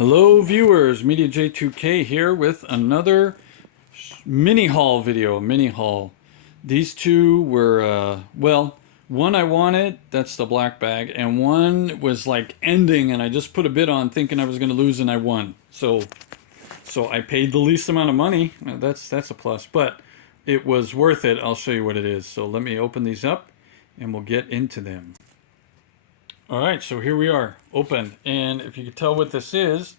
Hello viewers, Media J2K here with another mini haul video, mini haul. These two were, well, one I wanted, that's the black bag, and one was like ending and I just put a bid on thinking I was going to lose and I won. So I paid the least amount of money, that's a plus, but it was worth it. I'll show you what it is. So let me open these up and we'll get into them. Alright, so here we are, open, and if you can tell what this is,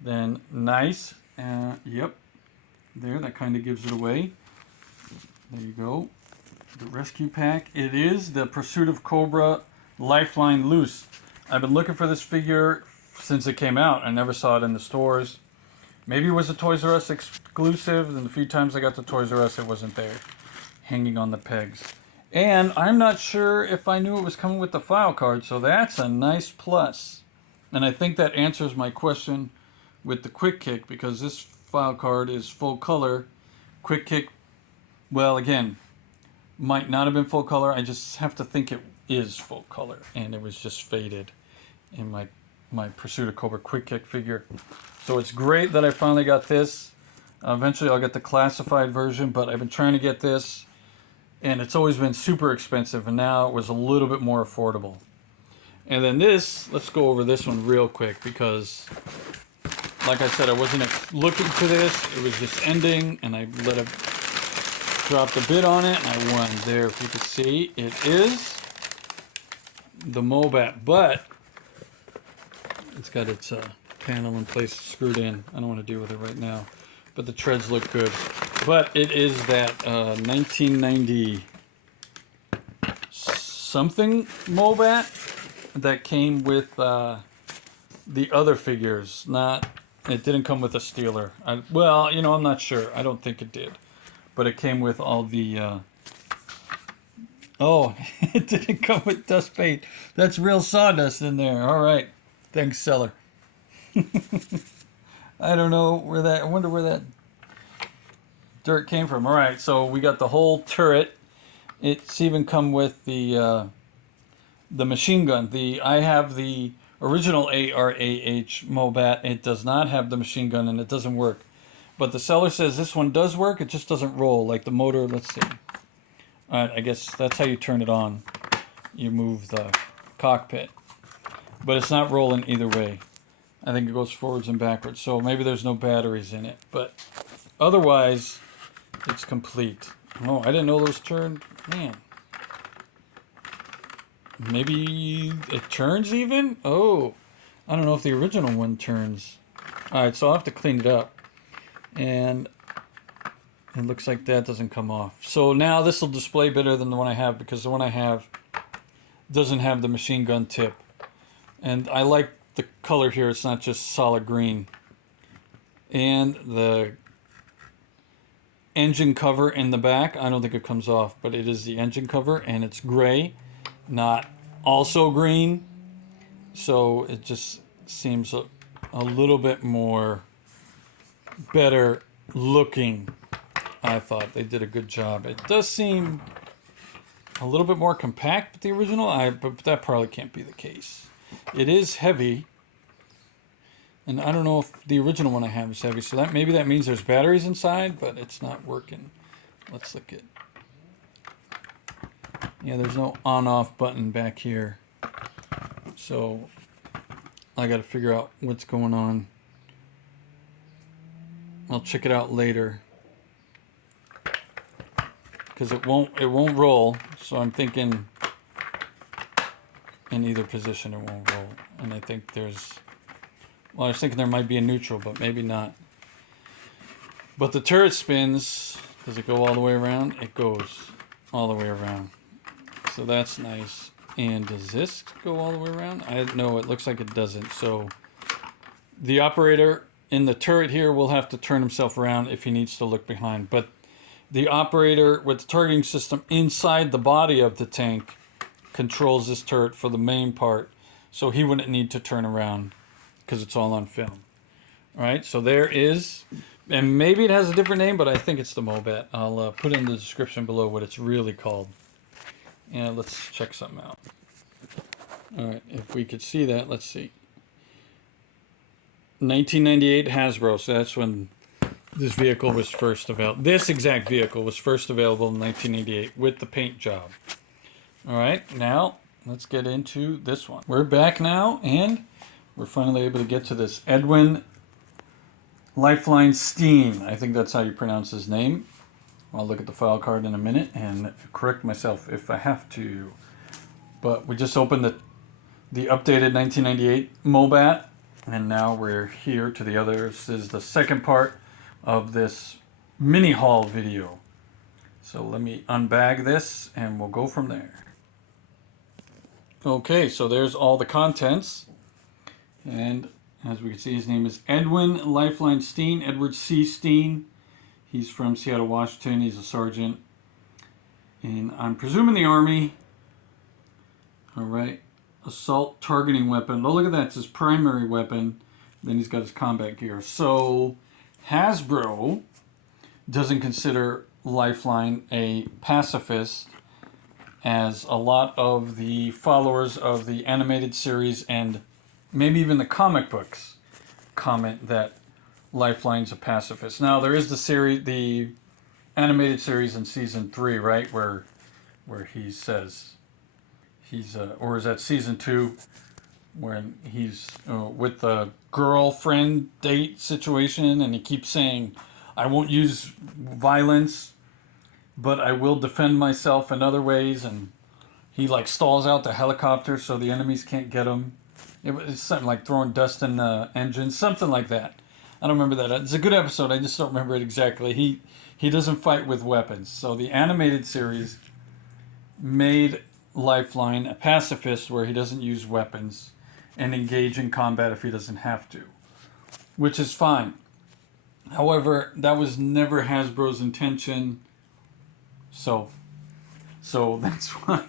then nice, yep, there, that kind of gives it away. There you go, the rescue pack. It is the Pursuit of Cobra Lifeline Loose. I've been looking for this figure since it came out. I never saw it in the stores. Maybe it was a Toys R Us exclusive, and the few times I got to Toys R Us it wasn't there, hanging on the pegs. And I'm not sure if I knew it was coming with the file card, so that's a nice plus. And I think that answers my question with the Quick Kick, because this file card is full color. Quick Kick, well, again, might not have been full color. I just have to think it is full color, and it was just faded in my Pursuit of Cobra Quick Kick figure. So it's great that I finally got this. Eventually I'll get the classified version, but I've been trying to get this, and it's always been super expensive, and now it was a little bit more affordable. And then this, let's go over this one real quick, because like I said, I wasn't looking for this. It was just ending, and I let it drop the bid on it, and I won. There, if you can see, it is the MOBAT, but it's got its panel in place, screwed in. I don't want to deal with it right now, but the treads look good. But it is that 1990 something MOBAT that came with the other figures. It didn't come with a Steeler. Well, you know, I'm not sure. I don't think it did. But it came with all the... Oh, it didn't come with dust paint. That's real sawdust in there. All right. Thanks, seller. I don't know where that... I wonder where that dirt came from. All right, so we got the whole turret. It's even come with the machine gun. I have the original ARAH MOBAT. It does not have the machine gun, and it doesn't work. But the seller says this one does work. It just doesn't roll like the motor. Let's see. All right, I guess that's how you turn it on. You move the cockpit, but it's not rolling either way. I think it goes forwards and backwards. So maybe there's no batteries in it, but otherwise, it's complete. Oh, I didn't know those turned. Man. Maybe it turns even? Oh, I don't know if the original one turns. Alright, so I'll have to clean it up. And it looks like that doesn't come off. So now this will display better than the one I have, because the one I have doesn't have the machine gun tip. And I like the color here. It's not just solid green. And the engine cover in the back, I don't think it comes off, but it is the engine cover, and it's gray, not also green, so it just seems a little bit more better looking. I thought they did a good job. It does seem a little bit more compact with the original, but that probably can't be the case. It is heavy, and I don't know if the original one I have is heavy, so maybe that means there's batteries inside, but it's not working. Let's look at... Yeah, there's no on-off button back here. So I got to figure out what's going on. I'll check it out later, because it won't roll. So I'm thinking in either position it won't roll. And I think there's... Well, I was thinking there might be a neutral, but maybe not. But the turret spins. Does it go all the way around? It goes all the way around. So that's nice. And does this go all the way around? No, it looks like it doesn't. So the operator in the turret here will have to turn himself around if he needs to look behind. But the operator with the targeting system inside the body of the tank controls this turret for the main part. So he wouldn't need to turn around, because it's all on film. All right, so there is, and maybe it has a different name, but I think it's the MOBAT. I'll put in the description below what it's really called. And let's check something out. All right, if we could see that, let's see. 1998 Hasbro, so that's when this vehicle was first available. This exact vehicle was first available in 1988 with the paint job. All right, now let's get into this one. We're back now, and we're finally able to get to this Edwin Lifeline Steen. I think that's how you pronounce his name. I'll look at the file card in a minute and correct myself if I have to. But we just opened the updated 1998 MOBAT, and now we're here to the others. This is the second part of this mini haul video. So let me unbag this and we'll go from there. Okay, so there's all the contents. And as we can see, his name is Edwin Lifeline Steen, Edward C. Steen. He's from Seattle, Washington. He's a sergeant in, I'm presuming, the Army. All right. Assault targeting weapon. Oh, look at that. It's his primary weapon. Then he's got his combat gear. So Hasbro doesn't consider Lifeline a pacifist, as a lot of the followers of the animated series and maybe even the comic books comment that Lifeline's a pacifist. Now, there is the series, the animated series in season 3, right, where he says he's, or is that season 2, when he's with the girlfriend date situation, and he keeps saying, "I won't use violence, but I will defend myself in other ways," and he like stalls out the helicopter so the enemies can't get him. It's something like throwing dust in the engine, something like that. I don't remember that. It's a good episode. I just don't remember it exactly. He doesn't fight with weapons. So the animated series made Lifeline a pacifist, where he doesn't use weapons and engage in combat if he doesn't have to, which is fine. However, that was never Hasbro's intention. So that's why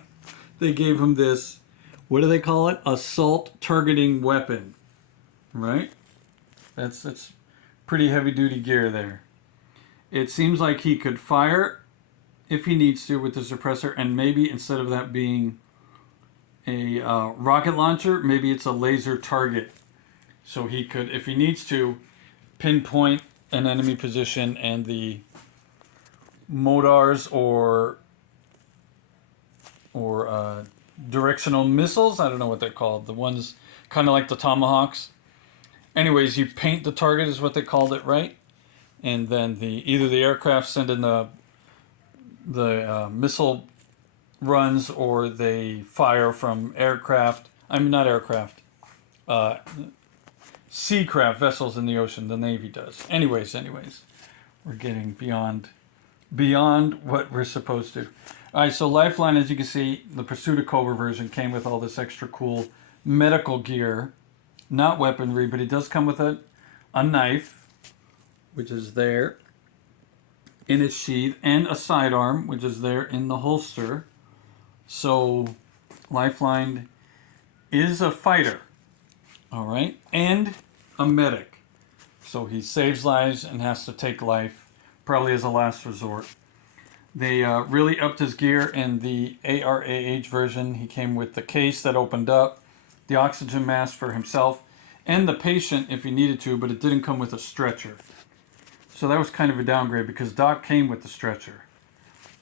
they gave him this, what do they call it? Assault targeting weapon, right? That's pretty heavy duty gear there. It seems like he could fire if he needs to with the suppressor, and maybe instead of that being a rocket launcher, maybe it's a laser target. So he could, if he needs to, pinpoint an enemy position, and the MODARs or directional missiles, I don't know what they're called, the ones kind of like the Tomahawks. Anyways, you paint the target is what they called it, right? And then either the aircraft send in the missile runs, or they fire from aircraft. I mean, not aircraft. Seacraft, vessels in the ocean. The Navy does. Anyways, we're getting beyond what we're supposed to. All right, so Lifeline, as you can see, the Pursuit of Cobra version came with all this extra cool medical gear, not weaponry, but it does come with a knife, which is there in its sheath, and a sidearm, which is there in the holster. So Lifeline is a fighter, all right, and a medic. So he saves lives and has to take life, probably as a last resort. They really upped his gear in the ARAH version. He came with the case that opened up, the oxygen mask for himself, and the patient if he needed to, but it didn't come with a stretcher. So that was kind of a downgrade, because Doc came with the stretcher,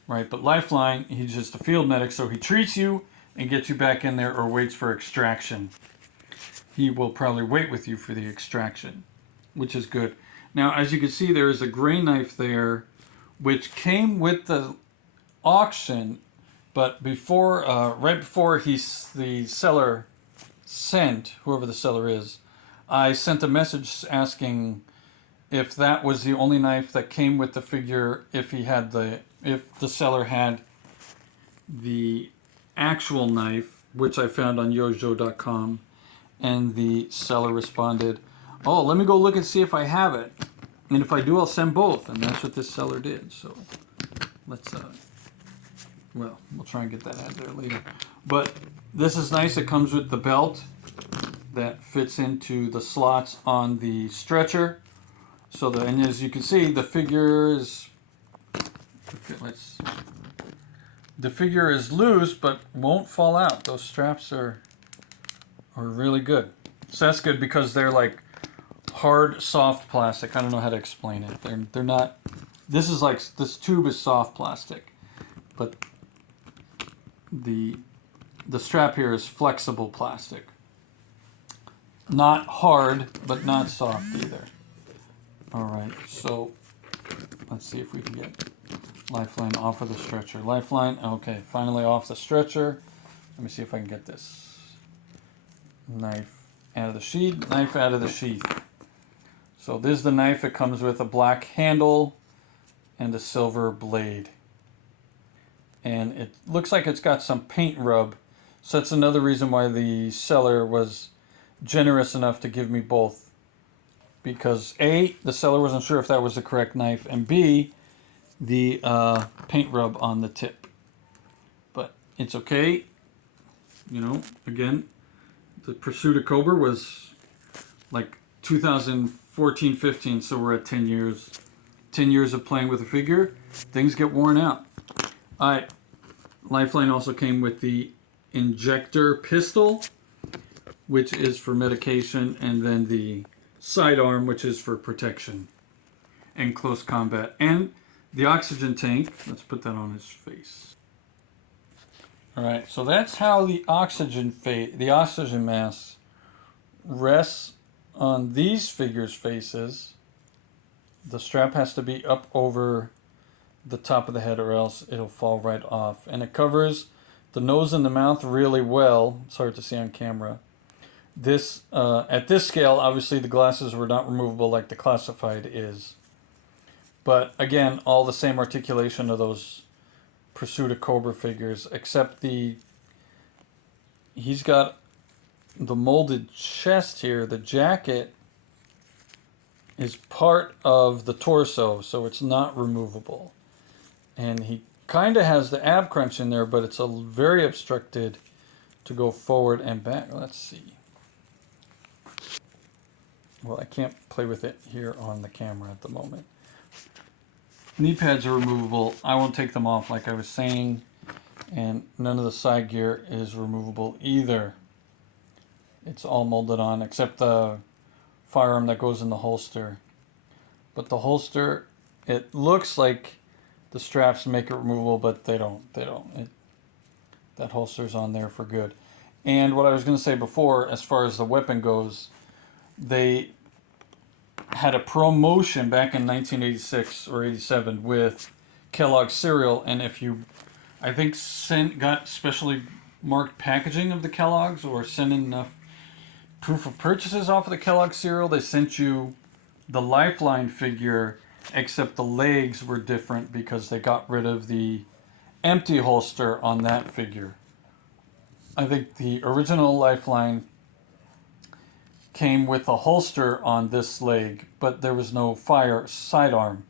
right? But Lifeline, he's just a field medic, so he treats you and gets you back in there, or waits for extraction. He will probably wait with you for the extraction, which is good. Now, as you can see, there is a gray knife there, which came with the auction, but before, right before the seller sent, whoever the seller is, I sent a message asking if that was the only knife that came with the figure, if the seller had the actual knife, which I found on yojo.com, and the seller responded, "Oh, let me go look and see if I have it. And if I do, I'll send both." And that's what this seller did. So let's, we'll try and get that out there later. But this is nice. It comes with the belt that fits into the slots on the stretcher. So and as you can see, the figure is, the figure is loose, but won't fall out. Those straps are really good. So that's good, because they're like hard, soft plastic. I don't know how to explain it. They're not. This is like, this tube is soft plastic, but the strap here is flexible plastic. Not hard, but not soft either. All right, so let's see if we can get Lifeline off of the stretcher. Lifeline, okay, finally off the stretcher. Let me see if I can get this knife out of the sheath. Knife out of the sheath. So this is the knife. It comes with a black handle and a silver blade. And it looks like it's got some paint rub. So that's another reason why the seller was generous enough to give me both. Because A, the seller wasn't sure if that was the correct knife, and B, the paint rub on the tip. But it's okay. You know, again, the Pursuit of Cobra was like 2014-15, so we're at 10 years. 10 years of playing with a figure. Things get worn out. Alright, Lifeline also came with the injector pistol, which is for medication, and then the sidearm, which is for protection and close combat, and the oxygen tank. Let's put that on his face. All right, so that's how the oxygen mask rests on these figures' faces. The strap has to be up over the top of the head, or else it'll fall right off, and it covers the nose and the mouth really well. It's hard to see on camera. This at this scale, obviously the glasses were not removable like the classified is. But again, all the same articulation of those Pursuit of Cobra figures, except he's got the molded chest here. The jacket is part of the torso, so it's not removable. And he kind of has the ab crunch in there, but it's very obstructed to go forward and back. Let's see. Well, I can't play with it here on the camera at the moment. Knee pads are removable. I won't take them off like I was saying. And none of the side gear is removable either. It's all molded on except the firearm that goes in the holster. But the holster, it looks like the straps make it removable, but they don't. That holster's on there for good. And what I was going to say before, as far as the weapon goes, they had a promotion back in 1986 or 87 with Kellogg's cereal, and if you, I think, got specially marked packaging of the Kellogg's or sent in enough proof of purchases off of the Kellogg's cereal, they sent you the Lifeline figure, except the legs were different because they got rid of the empty holster on that figure. I think the original Lifeline came with a holster on this leg, but there was no sidearm.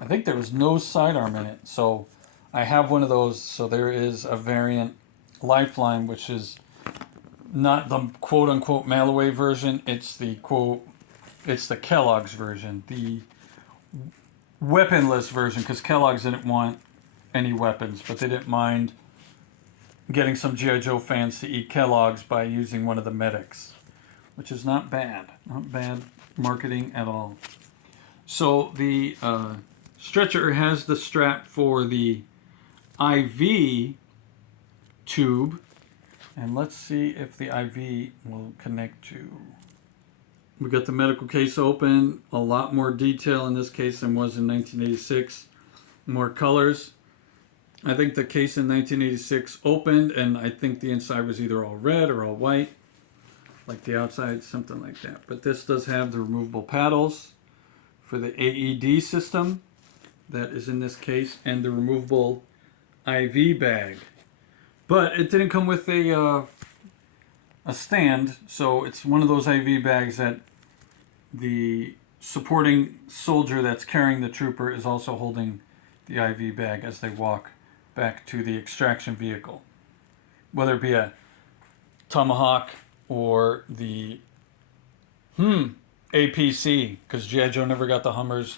I think there was no sidearm in it, so I have one of those. So there is a variant Lifeline, which is not the quote-unquote mail-away version. It's the Kellogg's version, the weaponless version, because Kellogg's didn't want any weapons, but they didn't mind getting some G.I. Joe fans to eat Kellogg's by using one of the medics, which is not bad. Not bad marketing at all. So the stretcher has the strap for the IV tube. And let's see if the IV will connect to. We got the medical case open. A lot more detail in this case than was in 1986. More colors. I think the case in 1986 opened, and I think the inside was either all red or all white. Like the outside, something like that. But this does have the removable paddles for the AED system that is in this case, and the removable IV bag. But it didn't come with a stand, so it's one of those IV bags that the supporting soldier that's carrying the trooper is also holding the IV bag as they walk back to the extraction vehicle. Whether it be a Tomahawk or the APC, because G.I. Joe never got the Hummers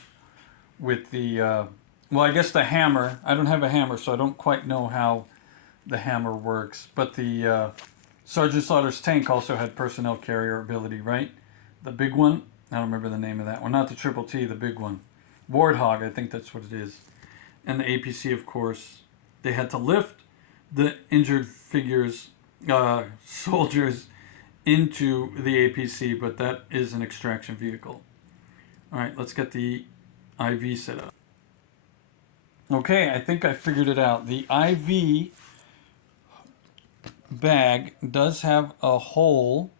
with the, well, I guess the hammer. I don't have a hammer, so I don't quite know how the hammer works. But the Sergeant Slaughter's tank also had personnel carrier ability, right? The big one. I don't remember the name of that one. Not the Triple T, the big one. Warthog, I think that's what it is. And the APC, of course. They had to lift the injured figures, soldiers, into the APC, but that is an extraction vehicle. Alright, let's get the IV set up. Okay, I think I figured it out. The IV bag does have a hole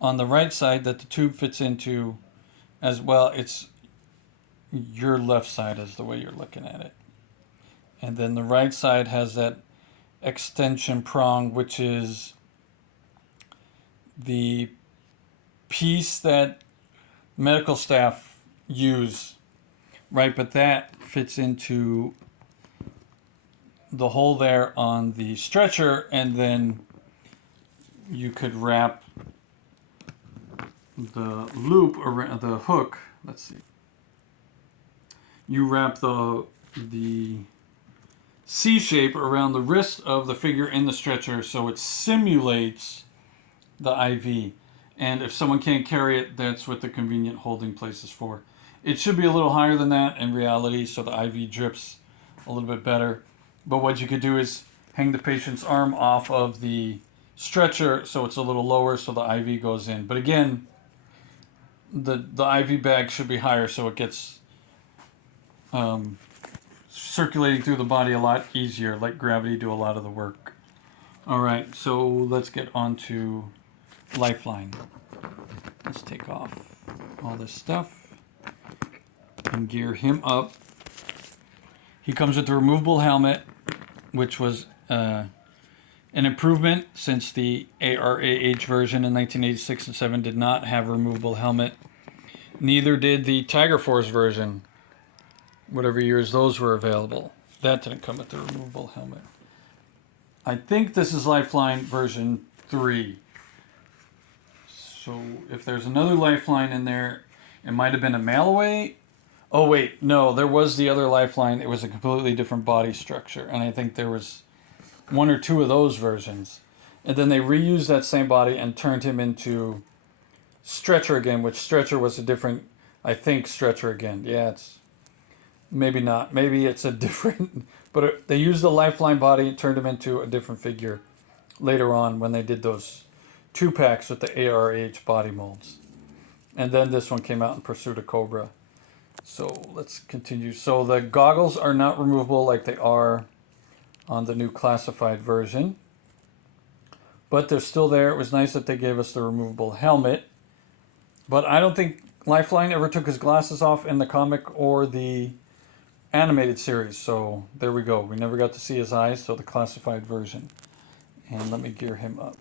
on the right side that the tube fits into as well. It's your left side is the way you're looking at it. And then the right side has that extension prong, which is the piece that medical staff use, right? But that fits into the hole there on the stretcher, and then you could wrap the loop around the hook. Let's see. You wrap the C shape around the wrist of the figure in the stretcher so it simulates the IV. And if someone can't carry it, that's what the convenient holding place is for. It should be a little higher than that in reality, so the IV drips a little bit better. But what you could do is hang the patient's arm off of the stretcher so it's a little lower so the IV goes in. But again, the IV bag should be higher so it gets circulating through the body a lot easier. Let gravity do a lot of the work. Alright, so let's get on to Lifeline. Let's take off all this stuff and gear him up. He comes with the removable helmet, which was an improvement since the ARAH version in 1986 and 7 did not have a removable helmet. Neither did the Tiger Force version, whatever years those were available. That didn't come with the removable helmet. I think this is Lifeline version 3. So if there's another Lifeline in there, it might have been a mail away. Oh wait, no, there was the other Lifeline. It was a completely different body structure, and I think there was 1 or 2 of those versions. And then they reused that same body and turned him into Stretcher again, which Stretcher was a different, I think, Stretcher again. Yeah, it's maybe not. Maybe it's a different, but they used the Lifeline body and turned him into a different figure later on when they did those 2-packs with the ARH body molds. And then this one came out in Pursuit of Cobra. So let's continue. So the goggles are not removable like they are on the new classified version, but they're still there. It was nice that they gave us the removable helmet, but I don't think Lifeline ever took his glasses off in the comic or the animated series. So there we go. We never got to see his eyes, so the classified version. And let me gear him up.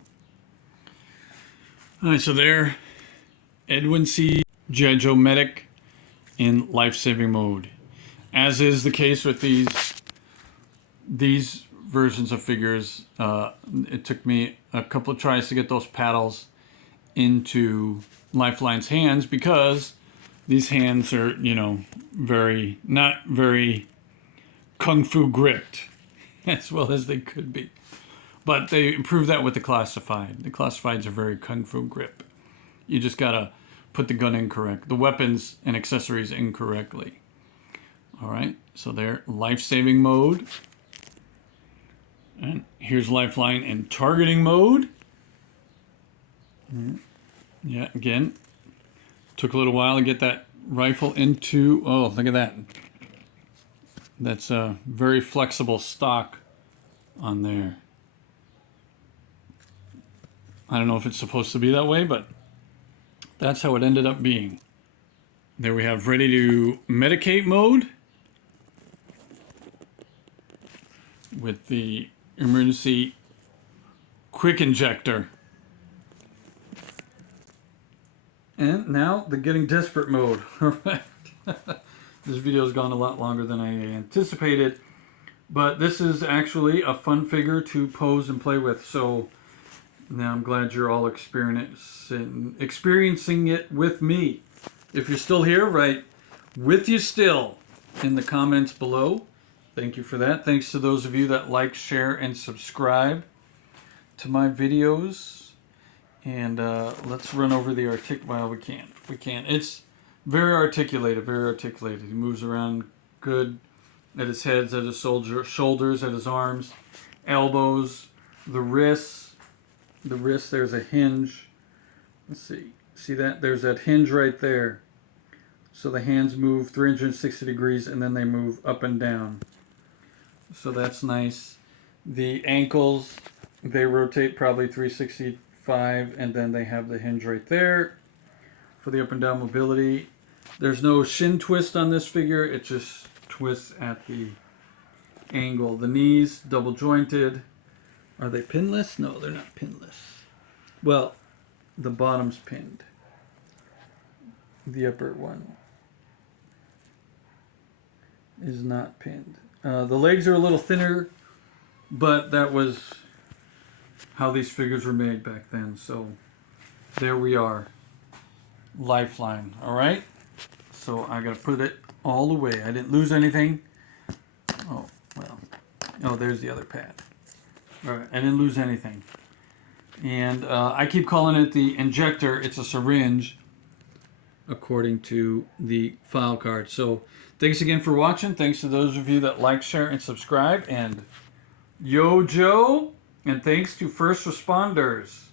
All right, so there, Edwin C. G.I. Joe Medic in life-saving mode. As is the case with these versions of figures, it took me a couple of tries to get those paddles into Lifeline's hands because these hands are, you know, not very kung fu gripped as well as they could be. But they improved that with the classified. The classifieds are very kung fu grip. You just gotta put the gun in correct, the weapons and accessories incorrectly. All right, so they're life-saving mode. And here's Lifeline in targeting mode. Yeah, again, took a little while to get that rifle into, oh, look at that. That's a very flexible stock on there. I don't know if it's supposed to be that way, but that's how it ended up being. There we have ready to medicate mode with the emergency quick injector. And now the getting desperate mode. This video's gone a lot longer than I anticipated, but this is actually a fun figure to pose and play with. So now I'm glad you're all experiencing it with me. If you're still here, write "with you still" in the comments below. Thank you for that. Thanks to those of you that like, share, and subscribe to my videos. And let's run over the well, we can't. We can't. It's very articulated, very articulated. He moves around good at his heads, at his shoulders, at his arms, elbows, the wrists. The wrist, there's a hinge. Let's see. See that? There's that hinge right there. So the hands move 360 degrees and then they move up and down. So that's nice. The ankles, they rotate probably 365 and then they have the hinge right there for the up and down mobility. There's no shin twist on this figure. It just twists at the angle. The knees, double jointed. Are they pinless? No, they're not pinless. Well, the bottom's pinned. The upper one is not pinned. The legs are a little thinner, but that was how these figures were made back then. So there we are. Lifeline. All right. So I got to put it all away. I didn't lose anything. Oh, well. Oh, there's the other pad. All right. I didn't lose anything. And I keep calling it the injector. It's a syringe, according to the file card. So thanks again for watching. Thanks to those of you that like, share, and subscribe. And yo, Joe. And thanks to first responders.